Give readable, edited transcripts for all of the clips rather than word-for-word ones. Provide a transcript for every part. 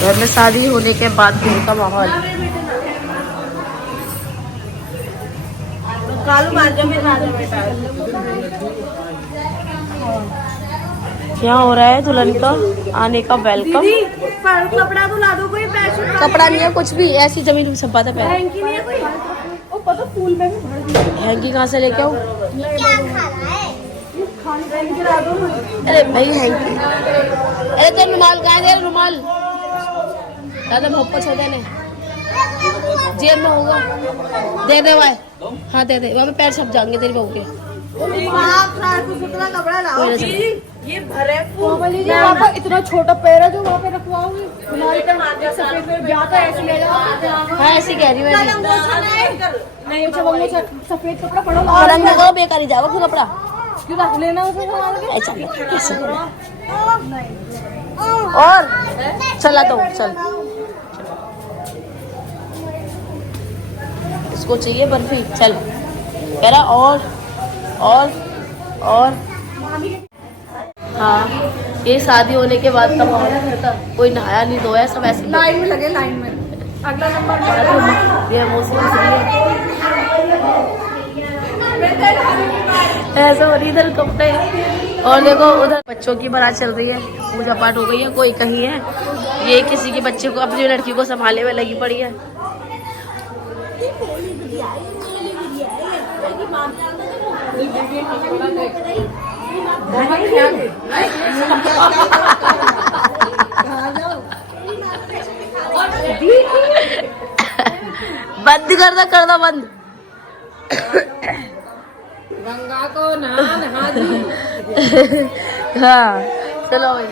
घर में शादी होने के बाद घर का माहौल। यहाँ हो रहा है दुल्हन का आने का वेलकम। कपड़ा तो ला दो कोई, कपड़ा नहीं है कुछ भी, ऐसी जमीन सब बात है। हैंकी नहीं है कोई, ओ पता फूल में भी भर दिया। हैंकी कहाँ से लेके आऊँ? अरे भाई हैंकी, अरे तो रुमाल कहाँ है? रुमाल दादा मोहब्बत छोड़े ने जेब में होगा, दे दे भाई। हाँ दे दे, वहाँ पे पैर छप जाएंगे तेरी बहू के। कपड़ा लाओ, ये भरे पापा, इतना छोटा पैर है जो वहाँ पे रखवाऊंगी। हाँ ऐसी कह रही हूँ सफेद कपड़ा पड़ा रंग बेकार ही जाओ कपड़ा क्यों रख लेना उसे। और चला तो चल, इसको चाहिए बर्फी, चल कह रहा और हाँ। ये शादी होने के बाद का माहौल है, कोई नहाया नहीं धोया, सब ऐसे लाइन में लगे, लाइन में अगला नंबर ऐसे हो रही इधर कपड़े। और देखो उधर बच्चों की बारात चल रही है, पूजा पाठ हो गई है, कोई कहीं है, ये किसी के बच्चे को अपनी लड़की को संभाले हुए लगी पड़ी है। बंद कर दो बंद। गंगा को नहा दी। हाँ चलो भाई।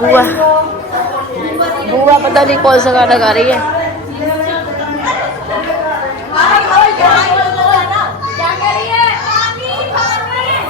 बुआ बुआ पता नहीं कौन सा गाना गा रही है।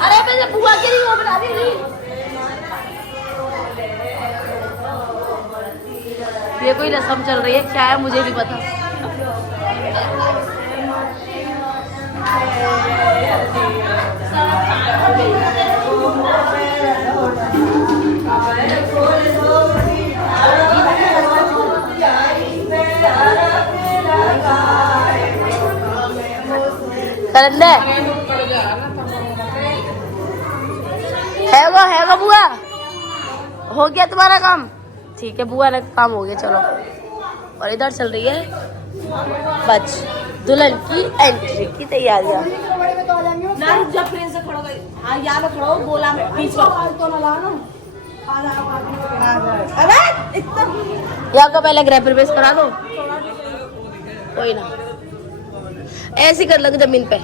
अरे मैं बुआ के लिए वो बना रही। ये कोई रस्म चल रही है, क्या है मुझे नहीं पता। है वो बुआ, हो गया तुम्हारा काम? ठीक है बुआ ने काम हो गया, चलो। और इधर चल रही है बच दुल्हन की एंट्री की तैयारियां। यहाँ का पहले गृह प्रवेश करा दो, कोई ना ऐसी कर लग जमीन पे।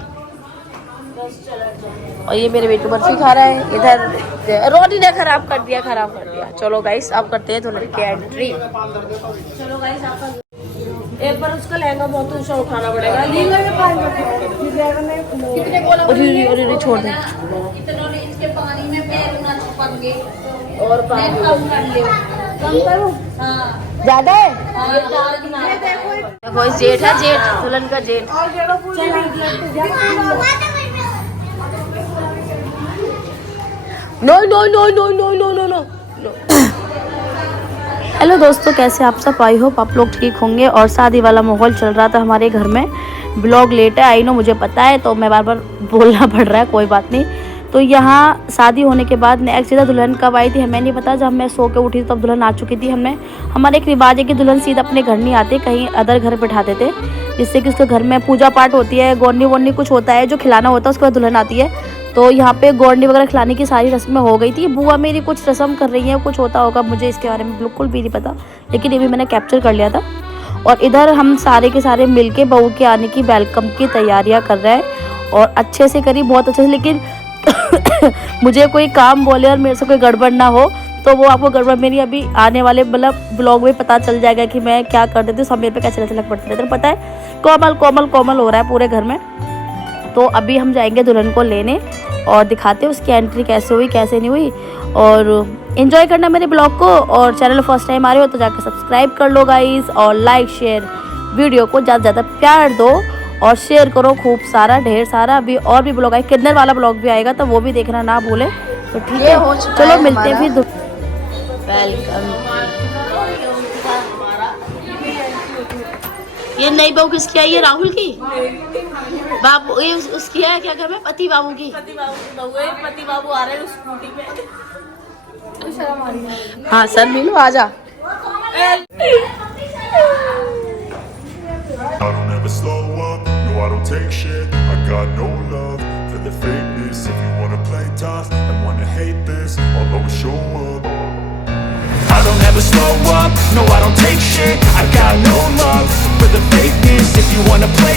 और ये मेरे बेटू बर्फी खा रहा है, इधर रोटी ने खराब कर दिया। चलो गाइस अब करते हैं दुल्हन की एंट्री। चलो गाइस आपका एक बार उसका लहंगा बहुत ऊंचा उठाना पड़ेगा। कितने बोला छोड़ दे और कम करो ज्यादा है। देखो जेठ है, जेठ दुल्हन का जेठ। No no no no no no no no. Hello दोस्तों, कैसे आप सब? आई होप आप लोग ठीक होंगे। और शादी वाला माहौल चल रहा था हमारे घर में। ब्लॉग लेट है, आई नो मुझे पता है, तो मैं बार बार बोलना पड़ रहा है, कोई बात नहीं। तो यहाँ शादी होने के बाद नेक्स्ट सीधा दुल्हन कब आई थी हमें नहीं पता। जब मैं सो के उठी तब दुल्हन आ चुकी थी। हमारे एक रिवाज है कि दुल्हन सीधा अपने घर नहीं आते, कहीं अदर घर बैठाते थे, जिससे कि उसके घर में पूजा पाठ होती है, गोरनी वोरनी कुछ होता है जो खिलाना होता है, उसके बाद दुल्हन आती है। तो यहाँ पे गोरनी वगैरह खिलाने की सारी रस्में हो गई थी। बुआ मेरी कुछ रस्म कर रही है, कुछ होता होगा, मुझे इसके बारे में बिल्कुल भी नहीं पता, लेकिन ये भी मैंने कैप्चर कर लिया था। और इधर हम सारे के सारे मिलके बहू के आने की वेलकम की तैयारियां कर रहे हैं, और अच्छे से करी, बहुत अच्छे से। लेकिन मुझे कोई काम बोले और मेरे से कोई गड़बड़ ना हो तो वो आपको गड़बड़ मेरी अभी आने वाले मतलब ब्लॉग में पता चल जाएगा कि मैं क्या कर देती हूँ। सब मेरे पे कैसे लग पड़ते रहते हैं, पता है कोमल कोमल कोमल हो रहा है पूरे घर में। तो अभी हम जाएंगे दुल्हन को लेने और दिखाते हैं उसकी एंट्री कैसे हुई कैसे नहीं हुई। और एंजॉय करना मेरे ब्लॉग को। और चैनल फर्स्ट टाइम आ रहे हो तो जाकर सब्सक्राइब कर लो गाइस, और लाइक शेयर वीडियो को ज़्यादा से ज़्यादा प्यार दो और शेयर करो खूब सारा ढेर सारा। अभी और भी ब्लॉग आए, किडनैप वाला ब्लॉग भी आएगा तो वो भी देखना ना भूले। तो ठीक है, चलो मिलते हैं फिर। वेलकम। ये नई बहू किसकी आई है? राहुल की बाबू, ये उसकी है क्या घर में? पति बाबू की। पति बाबू आ रहे हैं स्कूटी पे। शर्म आ रही है। हाँ सर मिलो, आजा। I don't ever slow up, no I don't take shit. I got no love for the fakeness. If you wanna play tough and wanna hate this, I'll always show up. I don't ever slow up, no I don't take shit. I got no love for the fakeness. If you wanna play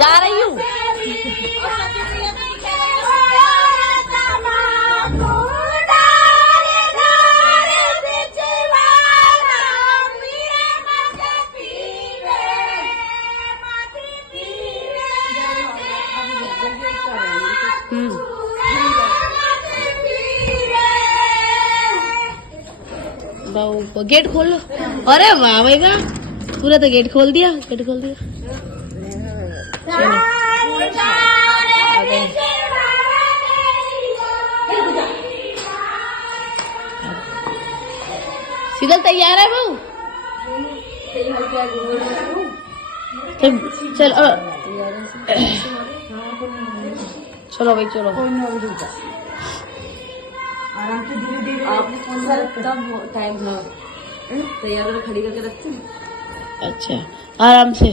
जा रही हूँ। बाबू को gate खोल लो। अरे वाह भैया, पूरा तो गेट खोल दिया, गेट खोल दिया। सीधा तैयार है बहू? चलो चलो भाई चलो। टाइम ना तैयार खड़ी करके रखती हूँ। अच्छा आराम से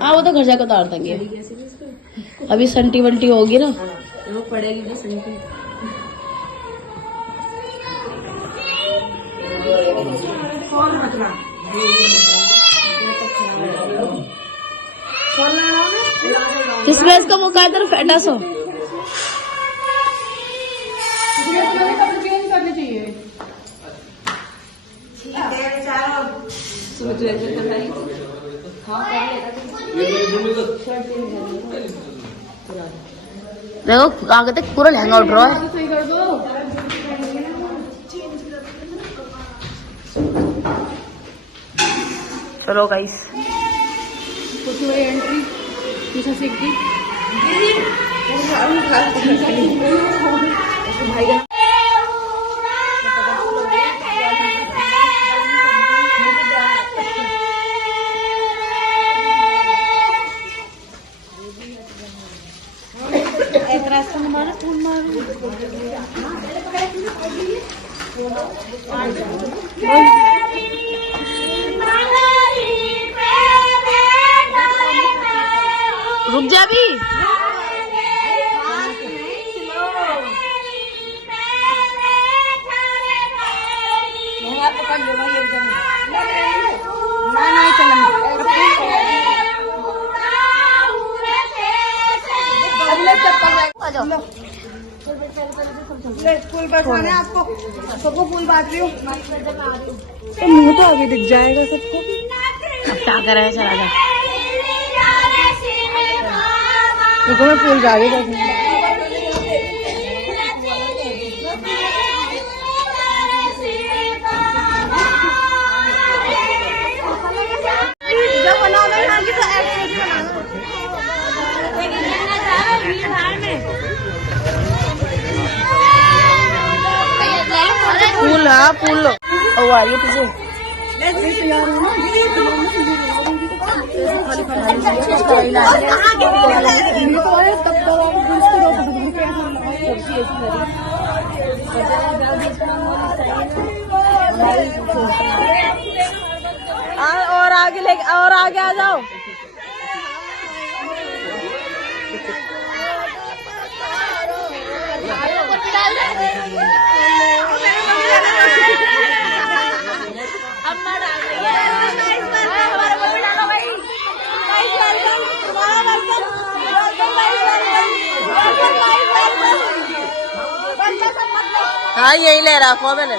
हाँ, वो तो घर जाकर उतार देंगे। अभी संटी वंटी होगी ना, वो पड़ेगी ना संटी। इसमें इसका मुका इधर फैटा सो। देखो आगे तक पूरा लहंगा उठ रहा है। चलो गाइस, कुछ हुई एंट्री पीछे से की भाई। एक रास्ता में मारा फूल मारो। रुक जा भी। फूल बैठवाने आपको, सबको फूल बांट रही हूँ। तो मुंह तो अभी दिख जाएगा सबको। अब क्या करे, चला जा। देखो मैं फूल जा रही हूँ। फूल हाँ फूल लो। ओ आ रही है तुझे। तैयार हो और आगे ले, और आगे आ जाओ। हाँ यही ले रखा मैंने।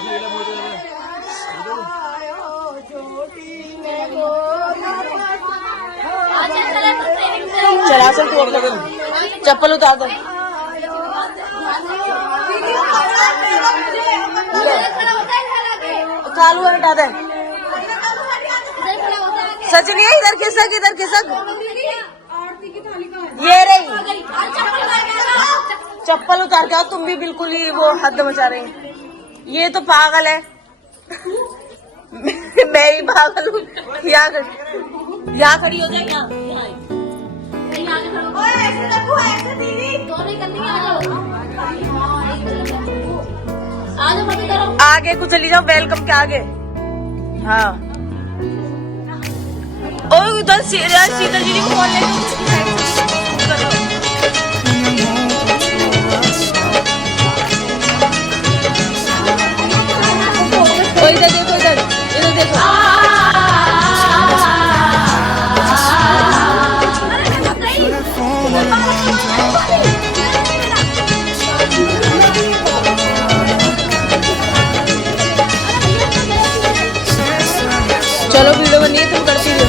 चला चल तू अपना चप्पल उतार दो। कालू हटा दे। सचिन ये इधर खिसक ये रही। चप्पल उतार के आओ, तुम भी बिल्कुल ही वो हद मचा रही। ये तो पागल है। मैं ही पागल हूँ। यहाँ खड़ी हो जाए। आगे कुछ चली जाओ, वेलकम के आगे। हाँ और उधर शीतल जी को फोन ले। इधर देखो, इधर देखो। चलो वीडियो बनिए, तुम करती रहो।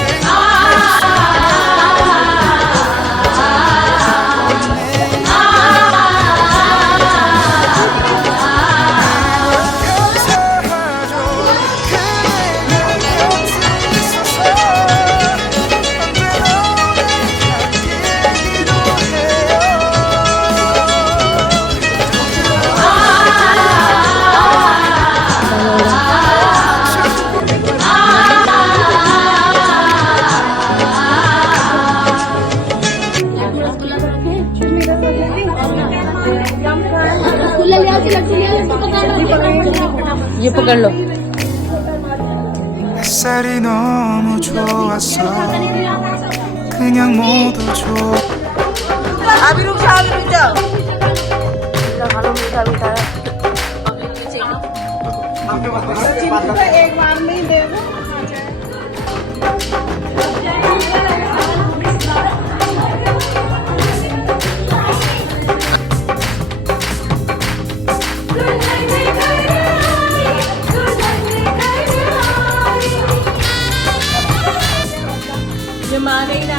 ये पकड़ लो। 햇살이 너무 좋았어 그냥 모두 좋아 अभी रुक जाओ, एक बार में ही दे दो। ये माने ही ना।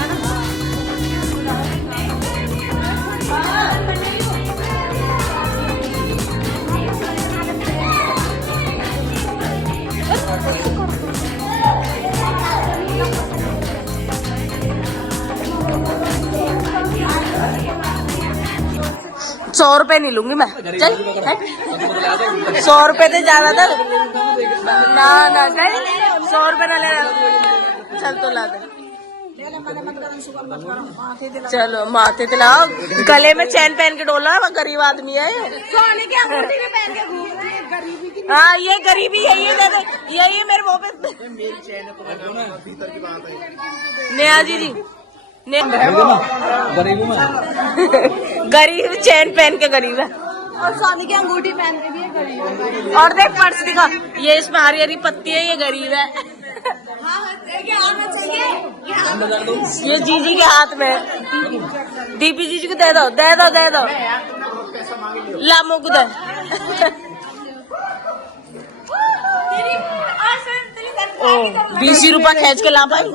₹100 नहीं लूंगी मैं। चल 100 रुपए से ज्यादा था ना चल 100 रुपए ना ले। चल तो ला दे। चलो माथे दिलाओ। गले में चैन पहन के डोला। गरीब आदमी है। सोने की अंगूठी भी पहन के घूम रही है। गरीबी की। हाँ ये गरीबी यही है। यही है मेरे मुंह पे। नेहा जी गरीब चैन पहन के गरीब है। और सोने की अंगूठी पहन के भी गरीब है। और देख पर्स दिखा। ये इसमें हरी हरी पत्ती है। ये गरीब है। ये जीजी के हाथ में। दीपी जीजी को दे दो। ला मुझको दे। ओ 20 रुपया खींच के ला भाई।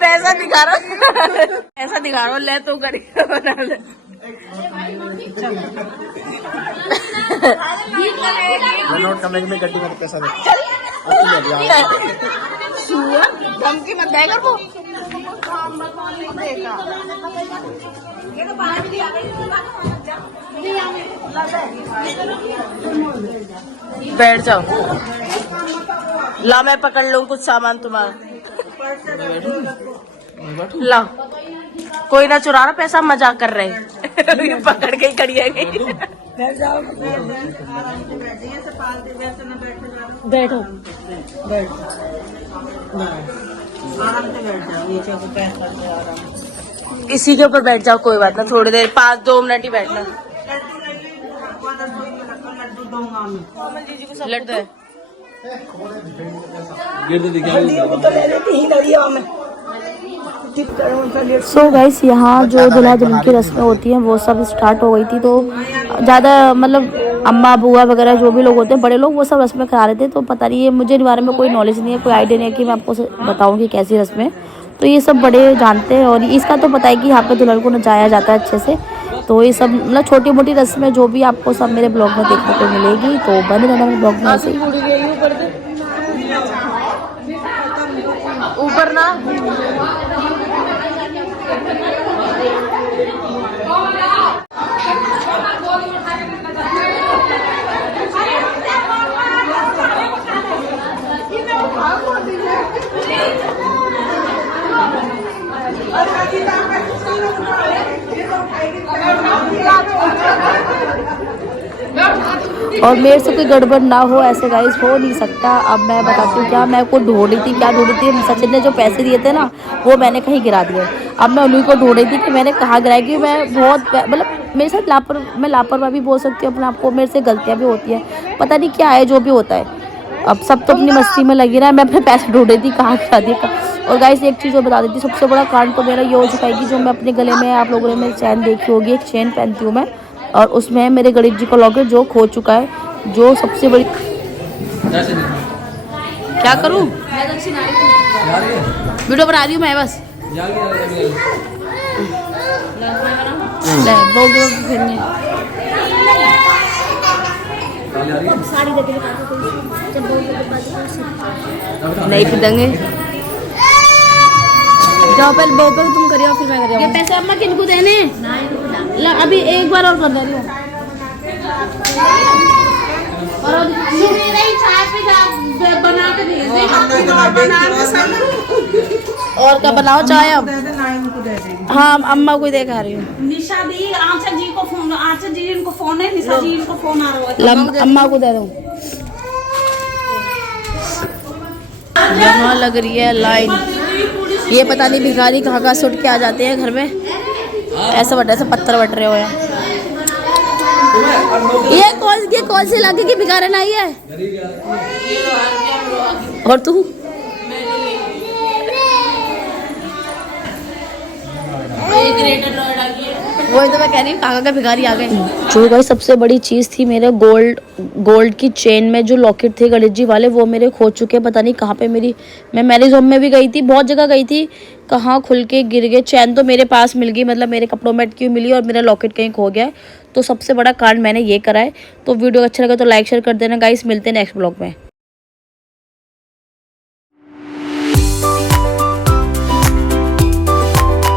पैसा दिखा रहा ले तो गरीब बना ले। नोट कमरे में गड्डी में पैसा दे। धमकी मत देगा वो। बैठ जाओ। ला मैं पकड़ लूं कुछ सामान तुम्हारा। ला कोई ना चुरा रहा पैसा। मजाक कर रहे हैं। पकड़ के ही खड़ी है। बैठो इसी के ऊपर बैठ जाओ। कोई बात ना थोड़ी देर 5-2 मिनट ही बैठना। लड्डू है। सो गाइस यहाँ जो दूल्हा दुल्हन की रस्में होती हैं वो सब स्टार्ट हो गई थी। तो ज़्यादा मतलब अम्मा बुआ वगैरह जो भी लोग होते हैं बड़े लोग वो सब रस्में करा रहे थे। तो पता नहीं है, मुझे इस बारे में कोई नॉलेज नहीं है, कोई आइडिया नहीं है कि मैं आपको बताऊँ कि कैसी रस्में। तो ये सब बड़े जानते हैं और इसका तो पता है कि यहाँ पे दुल्हन को नचाया जाता है अच्छे से। तो ये सब मतलब छोटी मोटी रस्में जो भी आपको सब मेरे ब्लॉग में देखने को मिलेगी। तो बंद रहना मेरे ब्लॉग में ऐसे ही। ऊपर ना और मेरे से कोई गड़बड़ ना हो ऐसे गाइस हो नहीं सकता। अब मैं बताती हूँ क्या मैं को ढूंढ रही थी, क्या ढूंढ रही थी। सचिन ने जो पैसे दिए थे ना वो मैंने कहीं गिरा दिए। अब मैं उन्हीं को ढूंढ रही थी कि मैंने कहाँ गिराई, कि मैं बहुत मतलब मेरे साथ मैं लापरवाही भी बोल सकती हूँ अपने आप को, मेरे से गलतियाँ भी होती हैं, पता नहीं क्या है जो भी होता है। अब सब तो अपनी मस्ती में लगी रहा है, मैं अपने पैसे ढूंढ रही थी कहाँ गिरा दिया। और गाइस एक चीज़ और बता देती, सबसे बड़ा कांड तो मेरा ये हो चुका है कि जो मैं अपने गले में, आप लोगों ने मेरी चैन देखी होगी, एक चेन पहनती हूँ मैं, और उसमें है मेरे गणेश जी का लॉकेट जो खो चुका है। जो सबसे बड़ी क्या करूं, वीडियो बना रही हूँ मैं बस। नहीं फिदेंगे, जाओ पहले बो पे तुम करियो फिर मैं करियो। ये पैसे अम्मा किनको देने? ला अभी एक बार और कर दे रही हूँ। और क्या बनाओ चाय अब? हाँ अम्मा को दे खा रही हूँ। निशा दी आंचल जी को फोन, आंचल जी इनको फोन है, निशा जी इनको फोन आ रहा है, अम्मा को दे दूँ। यहाँ लग रही है लाइन, ये पता नहीं भिखारी कहाँ से उठ के आ जाते हैं घर में, ऐसे पत्थर बट रहे हो हैं। ये कौन से इलाके की भिखारन आई है? और तू वही तो मैं कह रही हूँ, कहाँ का भिखारी आ गए। जो भाई सबसे बड़ी चीज़ थी मेरे गोल्ड की चेन में जो लॉकेट थे गणेश जी वाले, वो मेरे खो चुके। पता नहीं कहाँ पे मैं मैरिज होम में भी गई थी, बहुत जगह गई थी, कहाँ खुल के गिर गए। चैन तो मेरे पास मिल गई, मतलब मेरे कपड़ों में अटकी मिली, और मेरा लॉकेट कहीं खो गया। तो सबसे बड़ा कांड मैंने ये करा है। तो वीडियो अच्छा लगा तो लाइक शेयर कर देना गाइस, मिलते हैं नेक्स्ट ब्लॉग में।